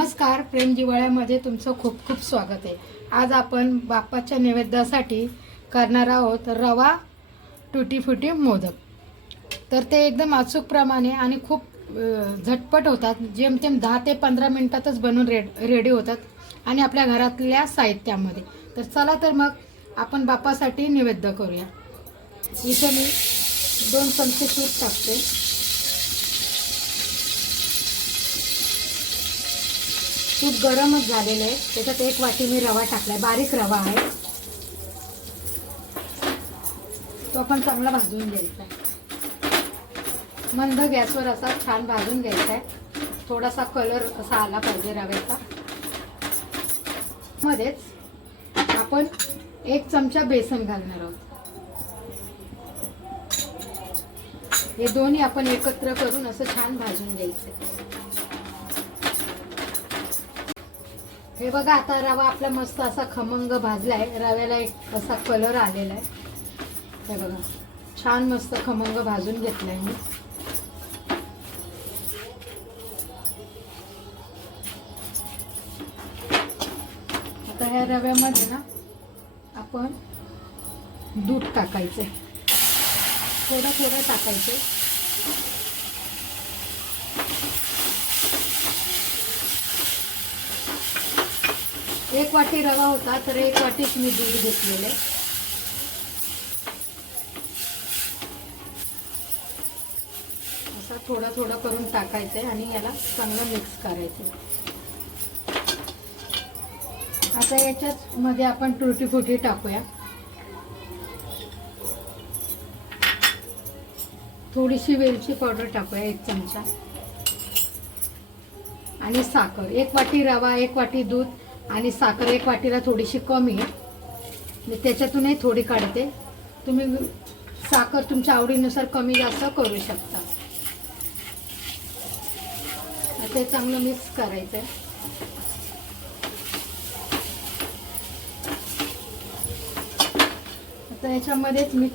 नमस्कार प्रेम जिवाळ्यामध्ये तुमचं खूप खूप स्वागत आहे. आज आपण बाप्पाच्या नैवेद्यासाठी करणार आहोत रवा टुटी फुटी मोदक. तर ते एकदम अचूकप्रमाणे आणि खूप झटपट होतात. जेमतेम दहा ते पंधरा मिनटातच बनून रेड रेडी होतात आणि आपल्या घरातल्या साहित्यामध्ये. तर चला तर मग आपण बाप्पासाठी नैवेद्य करूया. इथे मी दोन चमचे तूप टाकते. तूप गरमच झालेलं आहे. त्याच्यात एक वाटी मी रवा टाकलाय. बारीक रवा आहे. तो आपण चांगला भाजून घ्यायचा आहे. मंद गॅसवर असा छान भाजून घ्यायचा आहे. थोडासा कलर असा आला पाहिजे रव्याचा. मध्येच आपण एक चमचा बेसन घालणार आहोत. हे दोन्ही आपण एकत्र करून असं छान भाजून घ्यायचं हे बघा आता रवा आपला मस्त असा खमंग भाजलाय. रव्याला एक असा कलर आलेला आहे. हे बघा छान मस्त खमंग भाजून घेतलाय मी. आता ह्या रव्यामध्ये ना आपण दूध टाकायचे थोडं थोडं टाकायचे एक वाटी रवा होता तर एक वाटीच मी दूध घेतलेले असा थोडं थोडं करून टाकायचंय आणि याला चांगलं मिक्स करायचं आता याच्यात मध्ये आपण तुरटी फुटी टाकूया. थोडीशी वेलची पावडर टाकूया एक चमचा. आणि साखर एक वाटी रवा एक वाटी दूध आणि साखर एक वाटीला थोडीशी कमी आहे. मी त्याच्यातूनही थोडी काढते. तुम्ही साखर तुमच्या आवडीनुसार कमी जास्त करू शकता. ते चांगलं मिक्स करायचं आहे आता याच्यामध्येच मी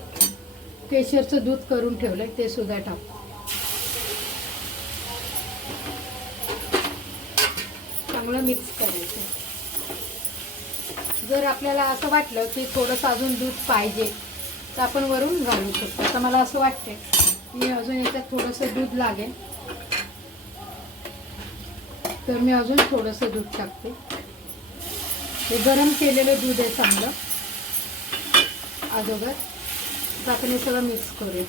केशरचं दूध करून ठेवलं ते सुद्धा टाकू. चांगलं मिक्स करायचं जर आपल्याला असं वाटलं की थोडंसं अजून दूध पाहिजे तर आपण वरून घालू शकतो. आता मला असं वाटते मी अजून याच्यात थोडंसं दूध लागेल. तर मी अजून थोडंसं दूध टाकते. हे गरम केलेलं दूध आहे चांगलं. अगोदर. तर आपण हे सगळं मिक्स करूया.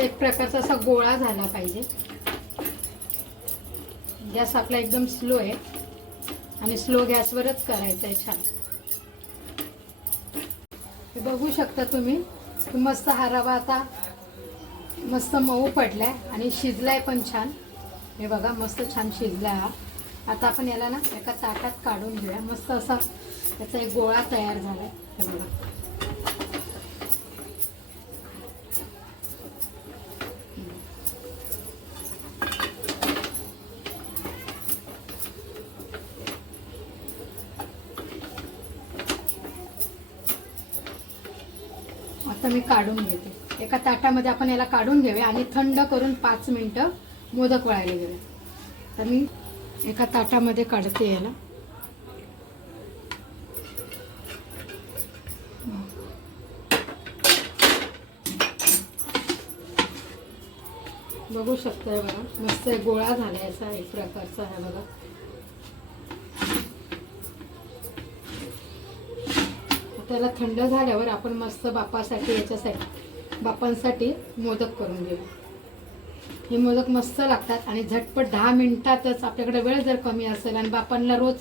असा एक प्रकारचा असा गोळा झाला पाहिजे. गॅस आपला एकदम स्लो आहे. आणि स्लो गॅसवरच करायचा आहे छान. हे बघू शकता तुम्ही मस्त हा रवा आता मस्त मऊ पडलाय आणि शिजलाय पण छान. हे बघा मस्त छान शिजलाय हा. आता आपण याला ना एका ताटात काढून घेऊया. मस्त असा त्याचा एक गोळा तयार झालाय. हे बघा. आता मी काढून घेते. एका ताटामध्ये आपण याला काढून घेऊया आणि थंड करून पाच मिनटं मोदक वळायला घेऊया. तर मी एका ताटामध्ये काढते याला. बघू शकताय बघा मस्त गोळा झाला याचा एक प्रकारचा आहे बघा. त्याला थंड झाल्यावर आपण मस्त बापासाठी याच्यासाठी बापांसाठी मोदक करून घेऊ. हे मोदक मस्त लागतात आणि झटपट दहा मिनिटातच आपल्याकडे वेळ जर कमी असेल आणि बापांना रोज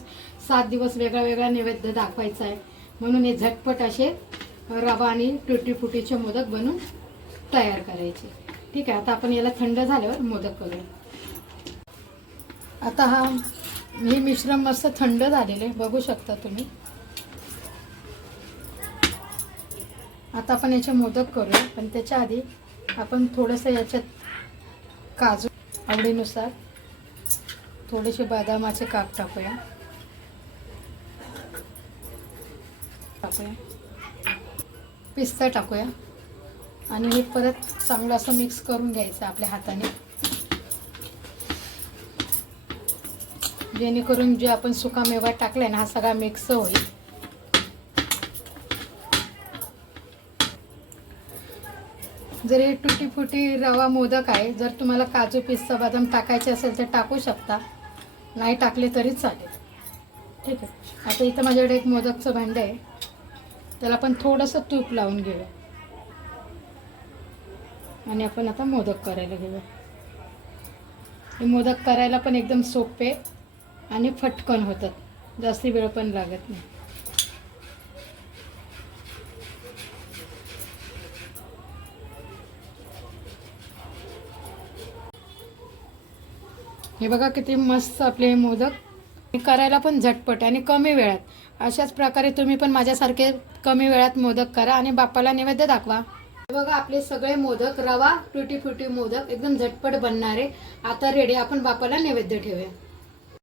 सात दिवस वेगळा वेगळा नैवेद्य दाखवायचा आहे म्हणून हे झटपट असे रवा आणि टुटी फुटीचे मोदक बनवून तयार करायचे. ठीक आहे आता आपण याला थंड झाल्यावर मोदक करूया. आता हा हे मिश्रण मस्त थंड झालेले बघू शकता तुम्ही. आता आपण याचे मोदक करूया पण त्याच्या आधी आपण थोडंसं याच्यात काजू आवडीनुसार थोडेसे बदामाचे काप टाकूया. टाकूया. पिस्ता टाकूया. आणि हे परत चांगलं असं मिक्स करून घ्यायचं आपल्या हाताने. जेणेकरून जे आपण सुकामेवा टाकलाय ना हा सगळा मिक्स होईल. जर हे तुटी फुटी रवा मोदक आहे जर तुम्हाला काजू पिस्ता बदाम टाकायचे असेल तर टाकू शकता. नाही टाकले तरी चालेल. ठीक आहे. आता इथं माझ्याकडे एक मोदकचं भांडं आहे. त्याला आपण थोडंसं तूप लावून घेऊया. आणि आपण आता मोदक करायला घेऊया. हे मोदक करायला पण एकदम सोपे आणि फटकन होतात. जास्ती वेळ पण लागत नाही. हे बघा किती मस्त आपले हे मोदक. हे करायला पण झटपट आणि कमी वेळात. अशाच प्रकारे तुम्ही पण माझ्यासारखे कमी वेळात मोदक करा आणि बापाला नैवेद्य दाखवा. हे बघा आपले सगळे मोदक रवा टुटी फुटी मोदक एकदम झटपट बनणारे. आता रेडी आपण बापाला नैवेद्य ठेवूया.